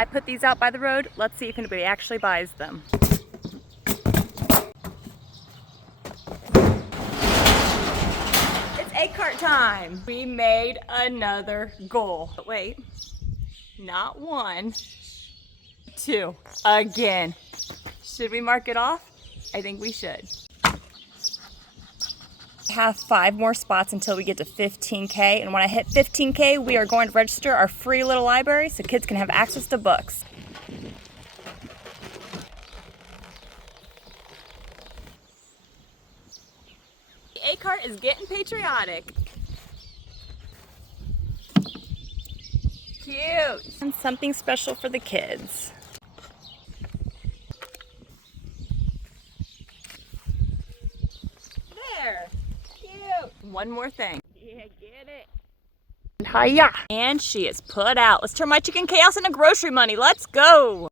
I put these out by the road. Let's see if anybody actually buys them. It's egg cart time. We made another goal. But wait, not one, two, again. Should we mark it off? I think we should. We have 5 more spots until we get to 15K, and when I hit 15K, we are going to register our free little library so kids can have access to books. The A-cart is getting patriotic. Cute. And something special for the kids. There. Cute. One more thing. Yeah, get it. Hiya. And she is put out. Let's turn my chicken chaos into grocery money. Let's go.